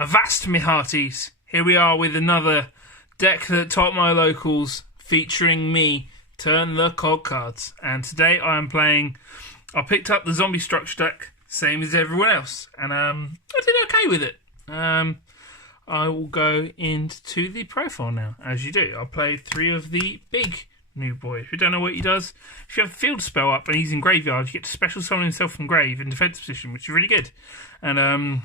Avast me hearties, here we are with another deck that topped my locals, featuring me, Turn the Cog cards. And today I am playing, I picked up the Zombie Structure deck, same as everyone else, and I did okay with it. I will go into the profile now, as you do. I'll play 3 of the big new boys. If you don't know what he does, if you have a field spell up and he's in graveyard, you get to special summon himself from grave in defense position, which is really good. And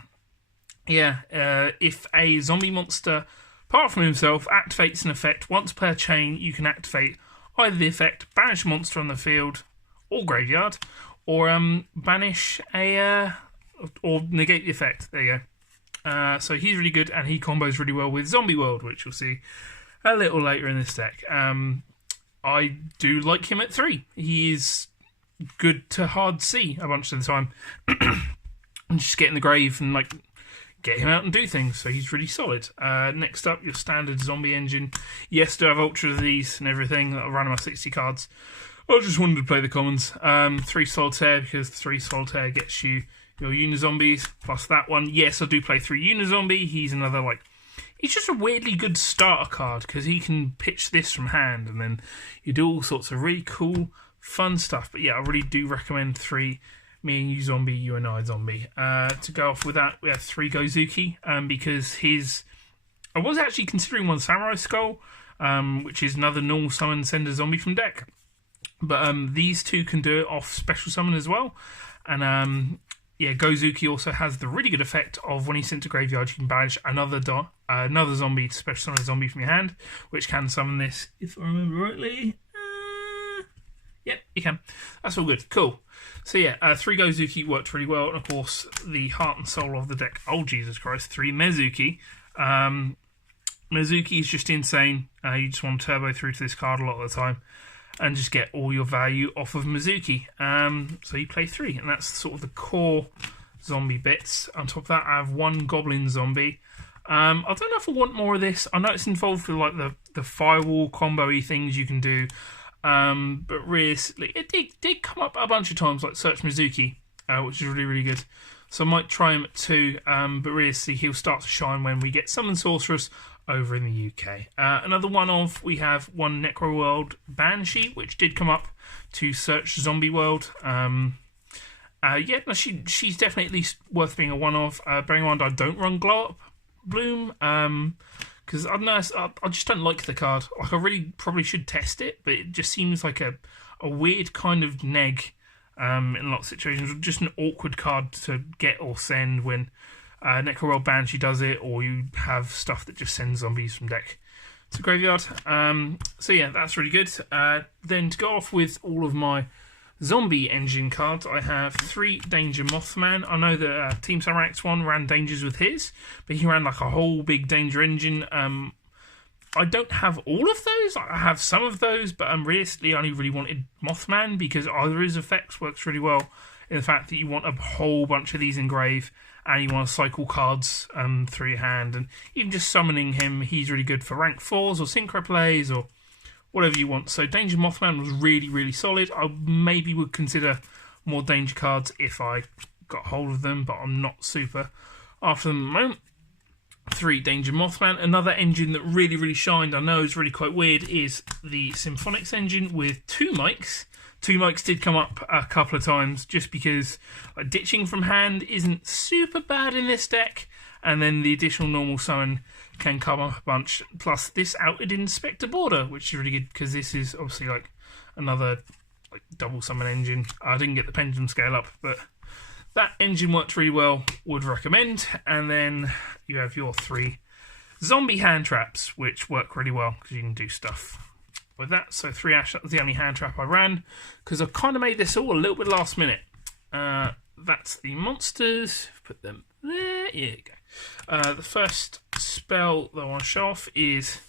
if a zombie monster, apart from himself, activates an effect once per chain, you can activate either the effect, banish a monster on the field or graveyard, or banish a or negate the effect. There you go. So he's really good, and he combos really well with Zombie World, which you'll see a little later in this deck. I do like him at 3. He is good to hard C a bunch of the time. And just get in the grave and get him out and do things, so he's really solid. Next up, your standard zombie engine. Yes, do have ultra of these and everything. I'll run about 60 cards. I just wanted to play the commons. 3 solitaire, because 3 solitaire gets you your Unizombies, plus that one. Yes, I do play 3 Unizombie. He's another, he's just a weirdly good starter card, because he can pitch this from hand, and then you do all sorts of really cool, fun stuff. But yeah, I really do recommend 3. Me and you zombie, you and I zombie. To go off with that, we have 3 Gozuki, because I was actually considering 1 Samurai Skull, which is another normal summon, send a zombie from deck. But these 2 can do it off special summon as well. And Gozuki also has the really good effect of when he's sent to graveyard, you can banish another zombie to special summon a zombie from your hand, which can summon this, if I remember rightly. Yep, you can. That's all good. Cool. So yeah, 3 Gozuki worked really well, and of course the heart and soul of the deck. Oh Jesus Christ, 3 Mezuki. Mezuki is just insane. You just want to turbo through to this card a lot of the time, and just get all your value off of Mezuki. So you play 3, and that's sort of the core zombie bits. On top of that, I have 1 Goblin Zombie. I don't know if I want more of this. I know it's involved with the firewall combo-y things you can do. But realistically, it did come up a bunch of times, like Search Mizuki, which is really, really good. So I might try him at 2, but realistically, he'll start to shine when we get Summon Sorceress over in the UK. Another one-off, we have 1 Necro World Banshee, which did come up to Search Zombie World. She's definitely at least worth being a one-off. Bearing in mind, I don't run Glow Up Bloom, because I don't know, I just don't like the card. I really probably should test it, but it just seems like a weird kind of neg in a lot of situations. Just an awkward card to get or send when Necro World Banshee does it, or you have stuff that just sends zombies from deck to graveyard. So yeah, that's really good. Then to go off with all of my zombie engine cards, I have 3 Danger Mothman. I know that Team Samurai X1 ran Dangers with his, but he ran a whole big Danger engine. I don't have all of those. I have some of those, but realistically I only really wanted Mothman, because either his effects works really well in the fact that you want a whole bunch of these in grave, and you want to cycle cards through your hand, and even just summoning him, he's really good for rank 4s or synchro plays or whatever you want. So Danger Mothman was really, really solid. I maybe would consider more Danger cards if I got hold of them, but I'm not super after them at the moment. 3 Danger Mothman. Another engine that really, really shined, I know is really quite weird, is the Symphonics engine with 2 mics. 2 mics did come up a couple of times, just because ditching from hand isn't super bad in this deck, and then the additional normal summon can come up a bunch. Plus, this outed Inspector Border, which is really good, because this is obviously another double summon engine. I didn't get the pendulum scale up, but that engine worked really well, would recommend. And then you have your 3 zombie hand traps, which work really well, because you can do stuff with that. So 3 Ash, that was the only hand trap I ran, because I kind of made this all a little bit last minute. That's the monsters. Put them there. Here you go. The first spell that I want to show off is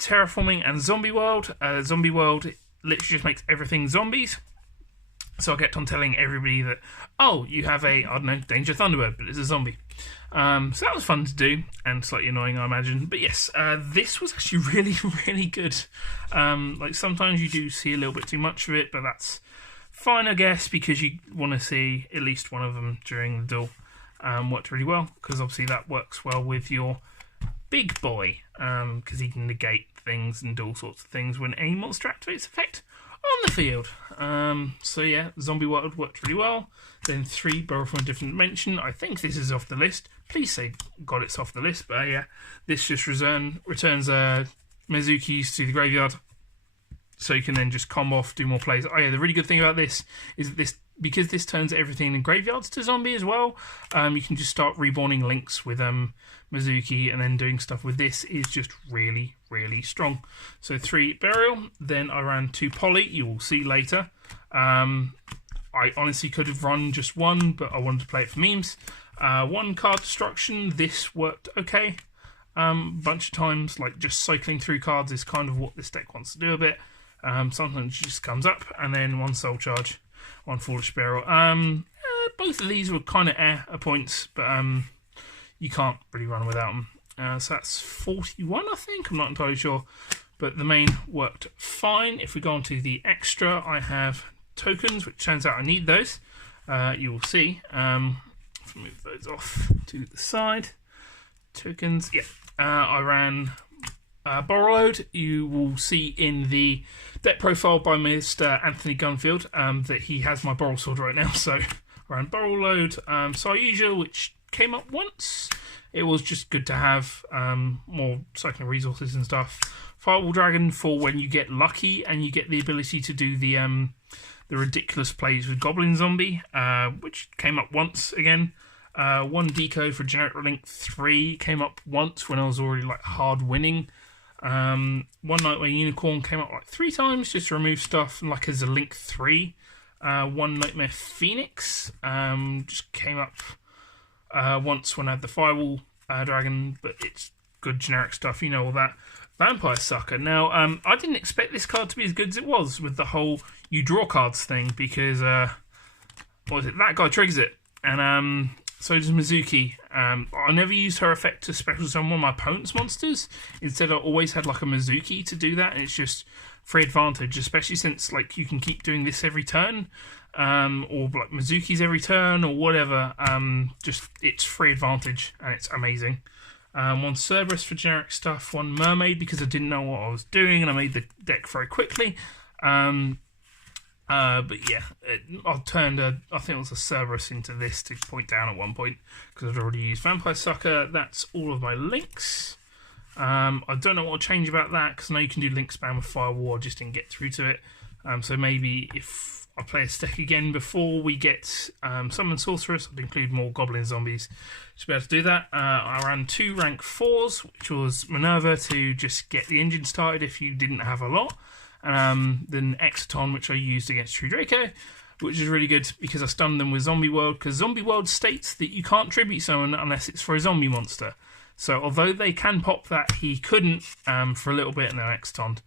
Terraforming and Zombie World. Zombie World literally just makes everything zombies. So I kept on telling everybody that, oh, you have a, I don't know, Danger Thunderbird, but it's a zombie. So that was fun to do, and slightly annoying, I imagine. But yes, this was actually really, really good. Sometimes you do see a little bit too much of it, but that's fine, I guess, because you want to see at least one of them during the duel. worked really well, because obviously that works well with your big boy, because he can negate things and do all sorts of things when any monster activates effect on the field. So yeah, Zombie Horde worked really well. Then 3, Borrow from a Different Dimension. I think this is off the list. Please say God it's off the list. But yeah, this just returns Mezukis to the graveyard, so you can then just combo off, do more plays. Oh yeah, the really good thing about this is that because this turns everything in graveyards to zombie as well, you can just start reborning links with Mizuki, and then doing stuff with this is just really, really strong. So 3 Burial, then I ran 2 Poly, you will see later. I honestly could have run just 1, but I wanted to play it for memes. 1 Card Destruction, this worked okay. Bunch of times, like just cycling through cards is kind of what this deck wants to do a bit. Sometimes it just comes up, and then 1 Soul Charge, 1 Foolish Barrel. Both of these were kind of at points, but you can't really run without them. So that's 41, I think. I'm not entirely sure, but the main worked fine. If we go on to the extra, I have tokens, which turns out I need those. You will see. Let's move those off to the side. Tokens, yeah. I ran Borrowload. You will see in the deck profile by Mr. Anthony Gunfield that he has my Borrow Sword right now. So I ran Borrowload, Sayuja, which came up once. It was just good to have more cycling resources and stuff. Firewall Dragon for when you get lucky and you get the ability to do the ridiculous plays with Goblin Zombie, which came up once again. 1 Decode for Generic Link 3 came up once when I was already like hard winning. 1 Nightmare Unicorn came up like 3 times just to remove stuff, like as a Link 3. 1 Nightmare Phoenix just came up once when I had the Firewall Dragon, but it's good generic stuff, you know all that. Vampire Sucker. Now, I didn't expect this card to be as good as it was with the whole you draw cards thing, because what was it? That guy triggers it, and so does Mizuki. I never used her effect to special summon one of my opponent's monsters. Instead, I always had like a Mizuki to do that, and it's just free advantage, especially since like you can keep doing this every turn, or like Mizuki's every turn, or whatever. Just it's free advantage, and it's amazing. 1 Cerberus for generic stuff, 1 Mermaid because I didn't know what I was doing, and I made the deck very quickly. But yeah, I turned I think it was a Cerberus into this to point down at one point, because I'd already used Vampire Sucker. That's all of my links. I don't know what I'll change about that, because I know you can do link spam with Firewall. I just didn't get through to it. So maybe if I play a stack again before we get Summon Sorceress, I'd include more Goblin Zombies to be able to do that. I ran 2 rank 4s, which was Minerva to just get the engine started if you didn't have a lot. Then Exoton, which I used against True Draco, which is really good because I stunned them with Zombie World, because Zombie World states that you can't tribute summon unless it's for a zombie monster. So although they can pop that, he couldn't for a little bit, and then Exoton.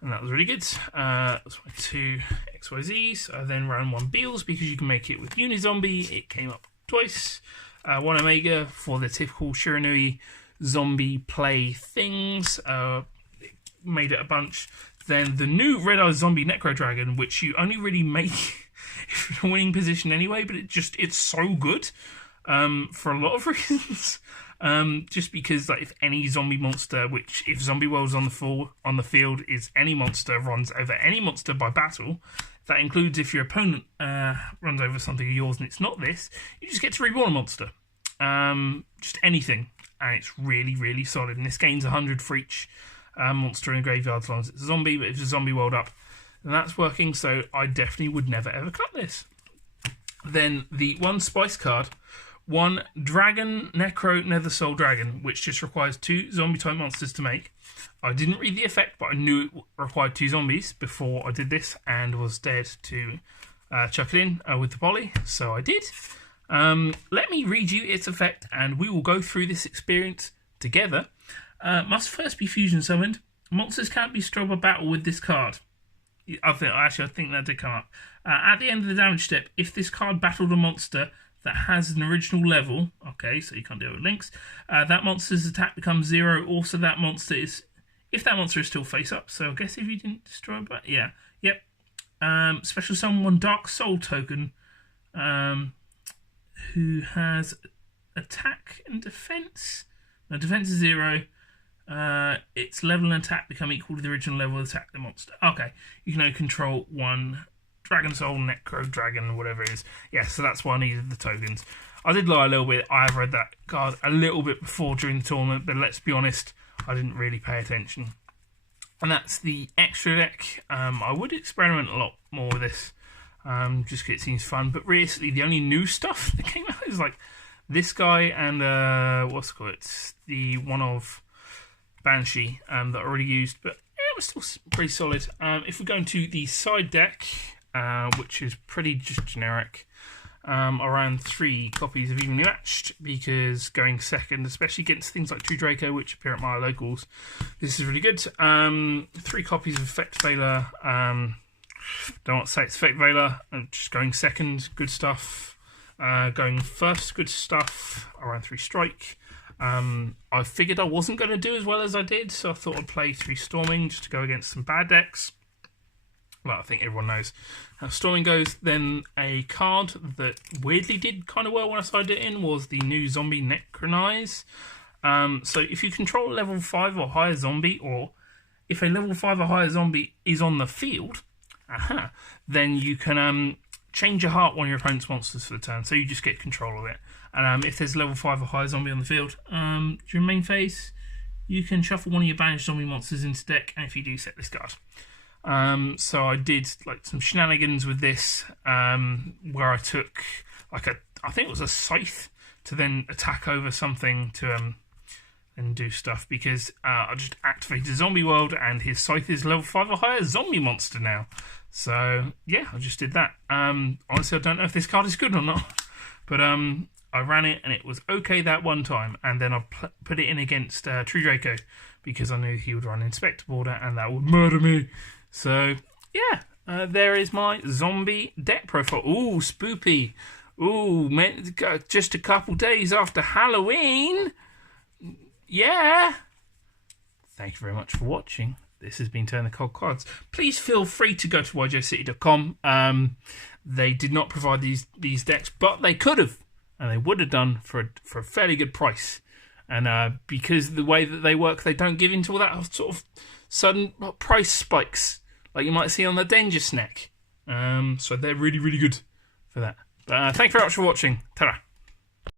And that was really good. That was my 2 XYZs. I then ran 1 Beals because you can make it with Unizombie. It came up twice. 1 Omega for the typical Shiranui zombie play things. Made it a bunch. Then the new Red Eye Zombie Necro Dragon, which you only really make if you're in a winning position anyway, but it's so good for a lot of reasons. Just because like if any zombie monster, which if Zombie World's on the field is any monster runs over any monster by battle, that includes if your opponent runs over something of yours and it's not this, you just get to reborn a monster. Just anything, and it's really, really solid. And this gains 100 for each monster in the graveyard as long as it's a zombie, but if it's a Zombie World up, then that's working, so I definitely would never ever cut this. Then the 1 Spice card, 1 Dragon Necro Nether Soul Dragon, which just requires 2 zombie type monsters to make. I didn't read the effect, but I knew it required 2 zombies before I did this, and was dared to chuck it in with the poly, so I did. Let me read you its effect, and we will go through this experience together. Must first be fusion summoned. Monsters can't be destroyed by battle with this card. I think that did come up. At the end of the damage step, if this card battled a monster that has an original level, okay, so you can't deal with links, that monster's attack becomes 0. Also, if that monster is still face up. So I guess if you didn't destroy, but yeah, yep. Special summon 1 Dark Soul token, who has attack and defense. No, defense is 0. Its level and attack become equal to the original level of attack of the monster. Okay, you can only control 1 Dragon Soul, Necro Dragon, whatever it is. Yeah, so that's why I needed the tokens. I did lie a little bit. I have read that card a little bit before during the tournament, but let's be honest, I didn't really pay attention. And that's the extra deck. I would experiment a lot more with this, just because it seems fun. But realistically, the only new stuff that came out is like this guy and what's it called? It's the one of Banshee that I already used, but yeah, it was still pretty solid. If we go into the side deck, which is pretty just generic, I ran 3 copies of Evenly Matched because going second, especially against things like True Draco, which appear at my locals, this is really good. 3 copies of Effect Veiler. Don't want to say it's Effect Veiler. Just going second, good stuff. Going first, good stuff. I ran 3 Strike. I figured I wasn't going to do as well as I did, so I thought I'd play 3 Storming just to go against some bad decks. Well, I think everyone knows how Storming goes. Then a card that weirdly did kind of well when I started it in was the new Zombie Necronize. So if you control a level 5 or higher zombie, or if a level 5 or higher zombie is on the field, then you can change your heart one of your opponent's monsters for the turn, so you just get control of it. And if there's a level 5 or higher zombie on the field, during main phase, you can shuffle one of your banished zombie monsters into deck, and if you do, set this card. So I did like some shenanigans with this, where I took like I think it was a scythe to then attack over something to and do stuff, because I just activated Zombie World and his scythe is level 5 or higher zombie monster now. So yeah, I just did that. Honestly, I don't know if this card is good or not, but I ran it and it was okay that one time, and then I put it in against True Draco because I knew he would run Inspector Border and that would murder me. So yeah, there is my zombie deck profile. Ooh, spoopy. Ooh, man, just a couple days after Halloween. Yeah. Thank you very much for watching. This has been Turn the Cold Cards. Please feel free to go to yjcity.com. They did not provide these decks, but they could have, and they would have done for a fairly good price. And because the way that they work, they don't give into all that sort of sudden price spikes like you might see on the Danger Snack. So they're really, really good for that. But thank you very much for watching. Ta-ra.